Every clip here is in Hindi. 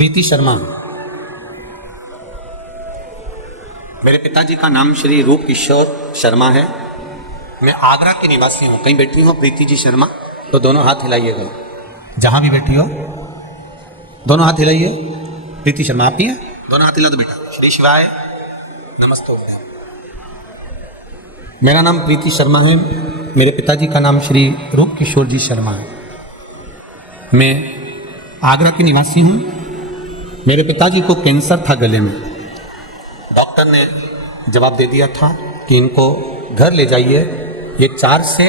प्रीति शर्मा। मेरे पिताजी का नाम श्री रूप किशोर शर्मा है। मैं आगरा के निवासी हूँ। कहीं बैठी हो प्रीति जी शर्मा तो दोनों हाथ हिलाइएगा। जहां भी बैठी हो दोनों हाथ हिलाइए। प्रीति शर्मा आप ही हैं? दोनों हाथ हिला दो बेटा। श्री शिवाय नमस्ते। मेरा नाम प्रीति शर्मा है। मेरे पिताजी का नाम श्री रूप किशोर जी शर्मा है। मैं आगरा के निवासी हूँ। मेरे पिताजी को कैंसर था गले में। डॉक्टर ने जवाब दे दिया था कि इनको घर ले जाइए, ये 4 से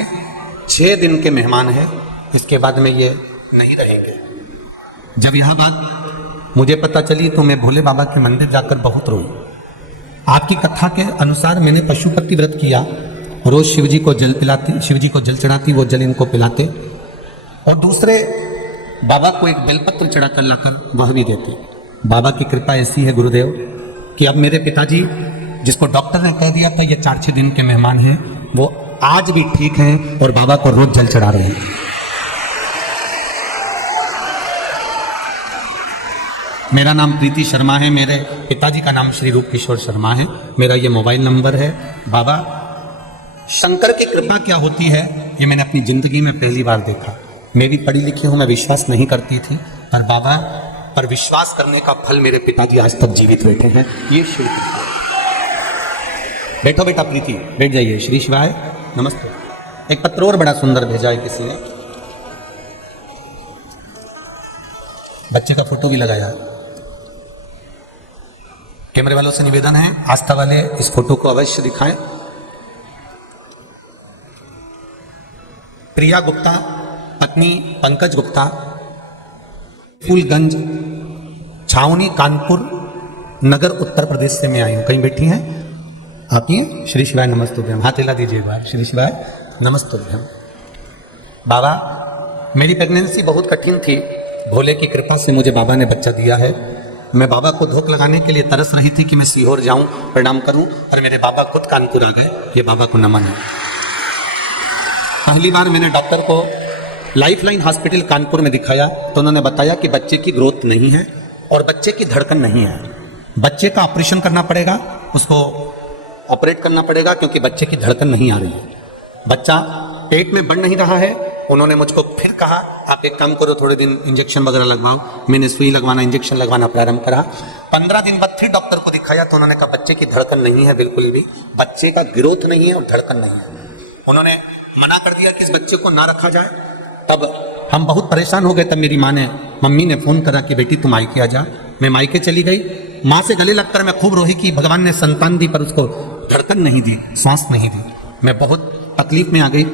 6 दिन के मेहमान हैं, इसके बाद में ये नहीं रहेंगे। जब यह बात मुझे पता चली तो मैं भोले बाबा के मंदिर जाकर बहुत रोई। आपकी कथा के अनुसार मैंने पशुपति व्रत किया। रोज शिव जी को जल पिलाती, शिव जी को जल चढ़ाती, वो जल इनको पिलाते और दूसरे बाबा को एक बेलपत्र चढ़ाकर लाकर वह भी देते। बाबा की कृपा ऐसी है गुरुदेव कि अब मेरे पिताजी, जिसको डॉक्टर ने कह दिया था ये 4-6 दिन के मेहमान हैं, वो आज भी ठीक हैं और बाबा को रोज जल चढ़ा रहे हैं। मेरा नाम प्रीति शर्मा है। मेरे पिताजी का नाम श्री रूप किशोर शर्मा है। मेरा ये मोबाइल नंबर है। बाबा शंकर की कृपा क्या होती है ये मैंने अपनी जिंदगी में पहली बार देखा। मैं भी पढ़ी लिखी हूं, मैं विश्वास नहीं करती थी, पर बाबा पर विश्वास करने का फल मेरे पिताजी आज तक जीवित बैठे हैं। ये श्री बैठो बेटा प्रीति, बैठ जाइए। श्री शिवाय नमस्ते। एक पत्र और बड़ा सुंदर भेजा है किसी ने, बच्चे का फोटो भी लगाया। कैमरे वालों से निवेदन है, आस्था वाले इस फोटो को अवश्य दिखाएं। प्रिया गुप्ता पत्नी पंकज गुप्ता, फूलगंज छावनी कानपुर नगर उत्तर प्रदेश से मैं आई हूं। कहीं बैठी हैं आप ही? श्री शिवाय नमस्तुभ्यम। हाथ हिला दीजिए एक बार। श्री शिवाय नमस्तुभ्यम। बाबा मेरी प्रेगनेंसी बहुत कठिन थी। भोले की कृपा से मुझे बाबा ने बच्चा दिया है। मैं बाबा को धोख लगाने के लिए तरस रही थी कि मैं सीहोर जाऊं, प्रणाम करूं, और मेरे बाबा खुद कानपुर आ गए। ये बाबा को नमन है। पहली बार मैंने डॉक्टर को लाइफलाइन हॉस्पिटल कानपुर में दिखाया तो उन्होंने बताया कि बच्चे की ग्रोथ नहीं है और बच्चे की धड़कन नहीं है। बच्चे का ऑपरेशन करना पड़ेगा, उसको ऑपरेट करना पड़ेगा क्योंकि बच्चे की धड़कन नहीं आ रही है। बच्चा पेट में बढ़ नहीं रहा है। उन्होंने मुझको फिर कहा आप एक काम करो, थोड़े दिन इंजेक्शन वगैरह लगवाओ। मैंने सुई लगवाना, इंजेक्शन लगवाना प्रारंभ करा। 15 दिन बाद फिर डॉक्टर को दिखाया तो उन्होंने कहा बच्चे की धड़कन नहीं है, बिल्कुल भी बच्चे का ग्रोथ नहीं है और धड़कन नहीं है। उन्होंने मना कर दिया कि इस बच्चे को ना रखा जाए। तब हम बहुत परेशान हो गए। तब मेरी माँ ने, मम्मी ने फोन करा कि बेटी तुम मायके आ जा। मैं मायके चली गई। माँ से गले लगकर मैं खूब रोही कि भगवान ने संतान दी पर उसको धड़कन नहीं दी, सांस नहीं दी। मैं बहुत तकलीफ में आ गई।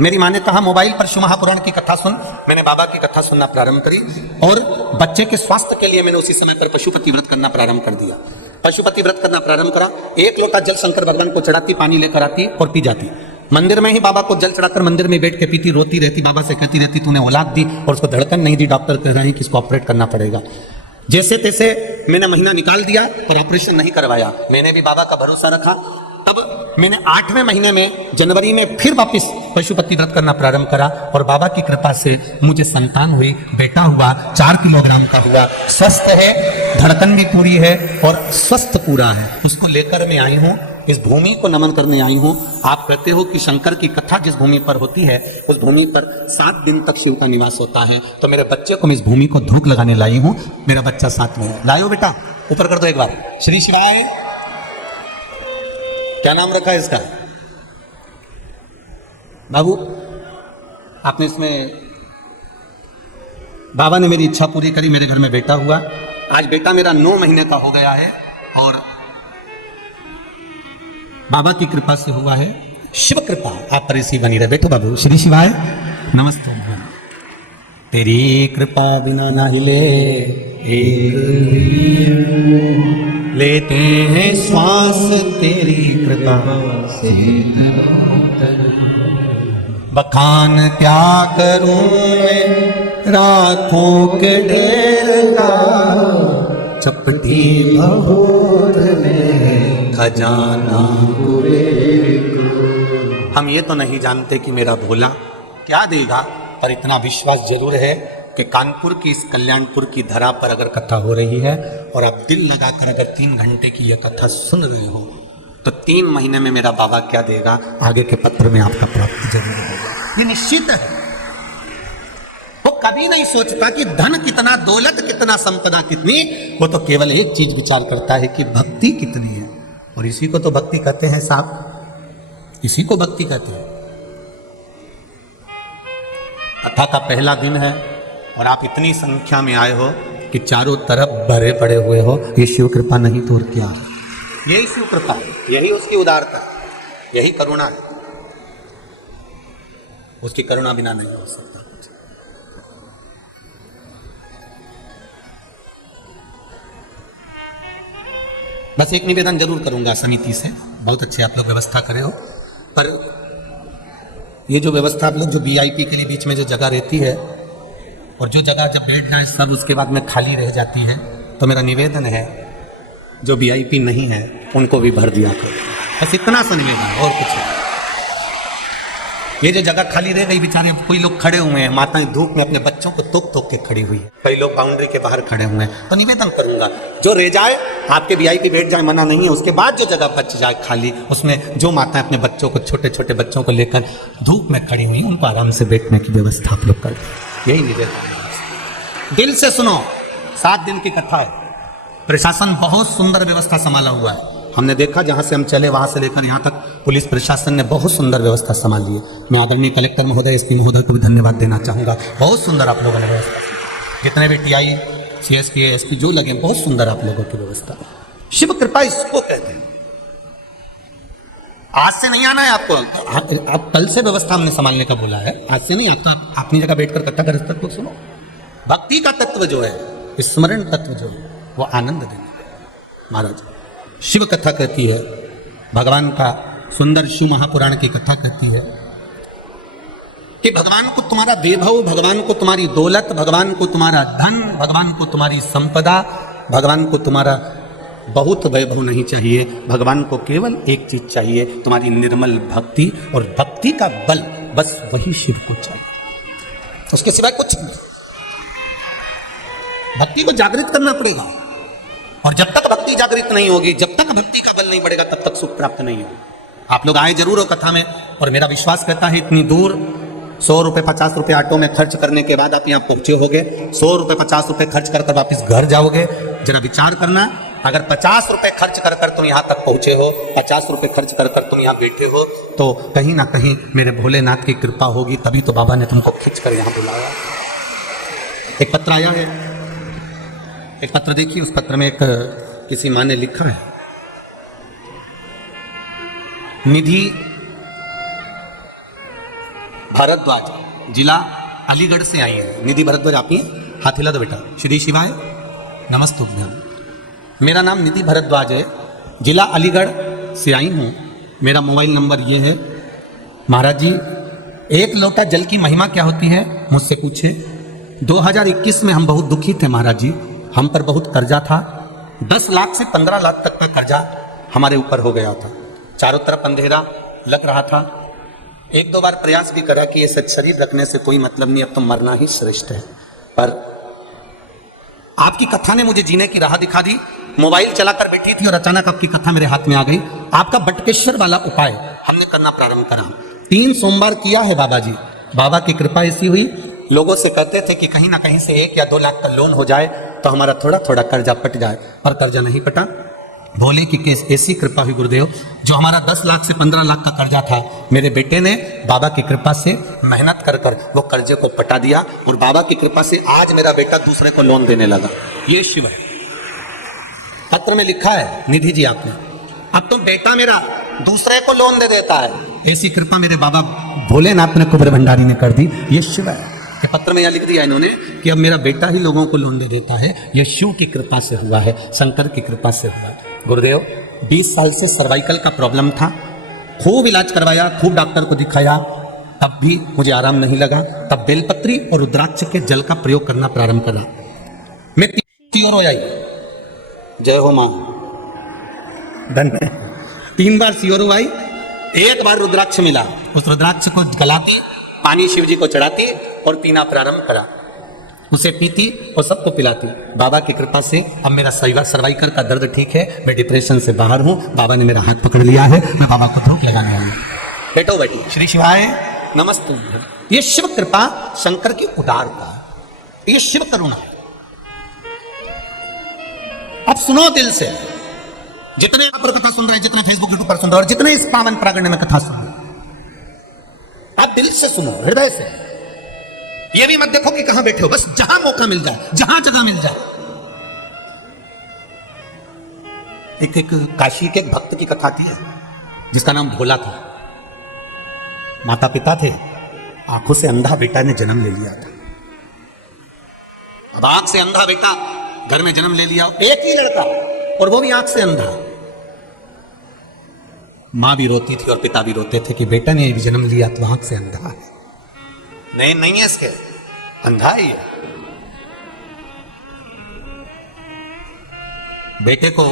मेरी माँ ने कहा मोबाइल पर शिव महापुराण की कथा सुन। मैंने बाबा की कथा सुनना प्रारंभ करी और बच्चे के स्वास्थ्य के लिए मैंने उसी समय पर पशुपति व्रत करना प्रारंभ कर दिया। पशुपति व्रत करना प्रारंभ करा। 1 लोटा जल शंकर भगवान को चढ़ाती, पानी लेकर आती और पी जाती। मंदिर में ही बाबा को जल चढ़ाकर मंदिर में बैठ के पीती, रोती रहती, बाबा से कहती रहती तूने औलाद दी और उसको धड़कन नहीं दी, डॉक्टर कह रहे हैं कि इसको ऑपरेट करना पड़ेगा। जैसे तैसे मैंने महीना निकाल दिया पर ऑपरेशन नहीं करवाया। मैंने भी बाबा का भरोसा रखा। तब मैंने 8वें महीने में जनवरी में फिर वापस पशुपति व्रत करना प्रारंभ करा और बाबा की कृपा से मुझे संतान हुई, बेटा हुआ, 4 किलोग्राम का हुआ, स्वस्थ है, धड़कन भी पूरी है और स्वस्थ पूरा है। उसको लेकर मैं आई हूँ, इस भूमि को नमन करने आई हूँ। आप कहते हो कि शंकर की कथा जिस भूमि पर होती है उस भूमि पर 7 दिन तक शिव का निवास होता है। तो मेरे बच्चे को मैं इस भूमि को धोख लगाने लाई हूँ। मेरा बच्चा साथ में है। लायो बेटा, ऊपर कर दो एक बार। श्री शिवाय। क्या नाम रखा है इसका? बाबू आपने इसमें, बाबा ने मेरी इच्छा पूरी करी, मेरे घर में बेटा हुआ। आज बेटा मेरा 9 महीने का हो गया है और बाबा की कृपा से हुआ है। शिव कृपा आप पर ऐसी बनी रहे। बैठो बाबू। श्री शिवाय नमस्ते। तेरी कृपा बिना ना हिले लेते हैं श्वास, तेरी कृपा से बखान क्या करूं मैं रातों के ढेर का, चपटी भभूत में खजाना। हम ये तो नहीं जानते कि मेरा भोला क्या देगा, पर इतना विश्वास जरूर है कि कानपुर की इस कल्याणपुर की धरा पर अगर कथा हो रही है और आप दिल लगाकर अगर 3 घंटे की यह कथा सुन रहे हो तो 3 महीने में मेरा बाबा क्या देगा आगे के पत्र में आपका प्राप्त जरूर होगा, ये निश्चित है। वो कभी नहीं सोचता कि धन कितना, दौलत कितना, संपदा कितनी, वो तो केवल एक चीज विचार करता है कि भक्ति कितनी है। और इसी को तो भक्ति कहते हैं साहब, इसी को भक्ति कहते हैं। कथा का पहला दिन है और आप इतनी संख्या में आए हो कि चारों तरफ भरे पड़े हुए हो, ये शिव कृपा नहीं तो और क्या? यही शिव कृपा, यही उसकी उदारता, यही करुणा है। उसकी करुणा बिना नहीं हो सकता। बस एक निवेदन जरूर करूंगा समिति से, बहुत अच्छे आप लोग व्यवस्था करे हो, पर ये जो व्यवस्था आप लोग जो वीआईपी के लिए बीच में जो जगह रहती है और जो जगह जब बैठ जाए सब उसके बाद में खाली रह जाती है, तो मेरा निवेदन है जो वीआईपी नहीं है उनको भी भर दिया करो। बस इतना सा निवेदन, और कुछ नहीं। ये जो जगह खाली रह गई, बेचारे कोई लोग खड़े हुए हैं, माताएं धूप में अपने बच्चों को तोक तोक के खड़ी हुई है, कई लोग बाउंड्री के बाहर खड़े हुए हैं। तो निवेदन करूंगा जो रह जाए आपके वीआईपी बैठ जाए, मना नहीं है, उसके बाद जो जगह बच जाए खाली, उसमें जो माताएं अपने बच्चों को, छोटे छोटे बच्चों को लेकर धूप में खड़ी हुई, उनको आराम से बैठने की व्यवस्था आप लोग कर, यही निवेदन। दिल से सुनो, 7 दिन की कथा है, प्रशासन बहुत सुंदर व्यवस्था संभाला हुआ है। हमने देखा जहां से हम चले वहां से लेकर यहां तक पुलिस प्रशासन ने बहुत सुंदर व्यवस्था संभाली है। मैं आदरणीय कलेक्टर महोदय, एसपी महोदय को भी धन्यवाद देना चाहूंगा। बहुत सुंदर आप लोगों ने व्यवस्था, जितने भी टीआई, सीएसपी, एसपी जो लगे, बहुत सुंदर आप लोगों की व्यवस्था। शिव कृपा इसको कहते हैं। आज से नहीं आना है आपको, आप कल से व्यवस्था हमने संभालने का बोला है, आज से नहीं। आप तो अपनी जगह बैठकर कथा कर तक सुनो। भक्ति का तत्व जो है, स्मरण तत्व जो है, वो आनंद देना। महाराज शिव कथा कहती है, भगवान का सुंदर शिव महापुराण की कथा कहती है कि भगवान को तुम्हारा वैभव, भगवान को तुम्हारी दौलत, भगवान को तुम्हारा धन, भगवान को तुम्हारी संपदा, भगवान को तुम्हारा बहुत वैभव नहीं चाहिए। भगवान को केवल एक चीज चाहिए, तुम्हारी निर्मल भक्ति, और भक्ति का बल, बस वही शिव को चाहिए, उसके सिवाय कुछ नहीं। भक्ति को जागृत करना पड़ेगा, और जब तक भक्ति जागृत नहीं होगी, जब तक भक्ति का बल नहीं बढ़ेगा, तब तक सुख प्राप्त नहीं होगा। आप लोग आए जरूर हो कथा में, और मेरा विश्वास करता है इतनी दूर 100 रुपए 50 रुपए ऑटो में खर्च करने के बाद आप यहाँ पहुंचे होगे, 100 रुपए 50 रुपए खर्च कर वापिस घर जाओगे। जरा विचार करना, अगर 50 रुपए खर्च कर तुम यहाँ तक पहुंचे हो, 50 रुपए खर्च कर तुम यहाँ बैठे हो, तो कहीं ना कहीं मेरे भोलेनाथ की कृपा होगी, तभी तो बाबा ने तुमको खींच कर यहाँ बुलाया। एक पत्र आया है, एक पत्र देखिए, उस पत्र में एक किसी माँ ने लिखा है, निधि भारद्वाज, जिला अलीगढ़ से आई है। निधि भारद्वाज, आप ही हाथ हिला दो बेटा। श्री शिवाय नमस्तुभ्यम। मेरा नाम निधि भारद्वाज है, जिला अलीगढ़ से आई हूँ। मेरा मोबाइल नंबर ये है। महाराज जी, 1 लोटा जल की महिमा क्या होती है मुझसे पूछे। 2021 में हम बहुत दुखी थे महाराज जी, हम पर बहुत कर्जा था, 10 लाख से 15 लाख तक का कर्जा हमारे ऊपर हो गया था। चारों तरफ अंधेरा लग रहा था। 1-2 बार प्रयास भी करा कि ये सब शरीर रखने से कोई मतलब नहीं, अब तो मरना ही श्रेष्ठ है। पर आपकी कथा ने मुझे जीने की राह दिखा दी। मोबाइल चलाकर बैठी थी और अचानक आपकी कथा मेरे हाथ में आ गई। आपका बटकेश्वर वाला उपाय हमने करना प्रारंभ करा। 3 सोमवार किया है बाबा जी। बाबा की कृपा ऐसी हुई, लोगों से कहते थे कि कहीं ना कहीं से 1 या 2 लाख का लोन हो जाए तो हमारा थोड़ा थोड़ा कर्जा पट जाए, पर कर्जा नहीं पटा। भोले की केस ऐसी कृपा हुई गुरुदेव, जो हमारा 10 लाख से 15 लाख का कर्जा था, मेरे बेटे ने बाबा की कृपा से मेहनत कर कर वो कर्जे को पटा दिया, और बाबा की कृपा से आज मेरा बेटा दूसरे को लोन देने लगा। ये शिव है। पत्र में लिखा है निधि जी आपने, अब तो बेटा मेरा दूसरे को लोन दे देता है। ऐसी कृपा मेरे बाबा भोलेनाथ ने, कुबेर भंडारी ने कर दी। ये शिव है। पत्र में यह लिख दिया इन्होंने कि अब मेरा बेटा ही लोगों को लोन दे देता है। यह शिव की कृपा से हुआ है, शंकर की कृपा से हुआ है। गुरुदेव, 20 साल से सर्वाइकल का प्रॉब्लम था, खूब इलाज करवाया, खूब डॉक्टर को दिखाया, तब भी मुझे आराम नहीं लगा। तब बेलपत्री और रुद्राक्ष के जल का प्रयोग करना प्रारंभ करा। मैं 3 बार आई, जय हो मां, धन्य। 3 बार सियोरो आई, 1 बार रुद्राक्ष मिला। उस रुद्राक्ष को गलाती, पानी शिव जी को चढ़ाती और पीना प्रारंभ करा। उसे पीती और सबको पिलाती। बाबा की कृपा से अब मेरा सर्वाइकल का दर्द ठीक है, मैं डिप्रेशन से बाहर हूं। बाबा ने मेरा हाथ पकड़ लिया है, मैं बाबा को धूप लगाने वाला हूं। बैठो बैठी। श्री शिवाय नमस्ते। ये शिव कृपा, शंकर की उदारता, ये शिव करुणा। अब सुनो दिल से, जितने आप पर कथा सुन रहे हैं, जितने फेसबुक यूट्यूब पर सुन रहे हैं और जितने इस पावन प्रांगण में कथा सुन रहे हैं, आप दिल से सुनो, हृदय से। ये भी मत देखो कि कहां बैठे हो, बस जहां मौका मिल जाए, जहां जगह मिल जाए। एक काशी के एक भक्त की कथा थी जिसका नाम भोला था। माता पिता थे, आंखों से अंधा बेटा ने जन्म ले लिया था। अब आंख से अंधा बेटा घर में जन्म ले लिया, एक ही लड़का, और वो भी आंख से अंधा। मां भी रोती थी और पिता भी रोते थे कि बेटा ने भी जन्म लिया तो आंख से अंधा है। नहीं है इसके, अंधा ही है। बेटे को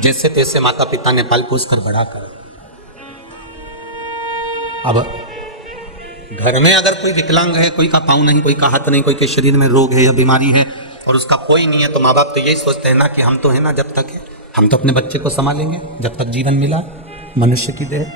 जैसे तैसे माता पिता ने पाल पोस कर बड़ा कर। अब घर में अगर कोई विकलांग है, कोई का पाँव नहीं, कोई का हाथ नहीं, कोई के शरीर में रोग है या बीमारी है और उसका कोई नहीं है, तो माँ बाप तो यही सोचते हैं ना कि हम तो है ना, जब तक है हम तो अपने बच्चे को संभालेंगे जब तक जीवन मिला मनुष्य की देह।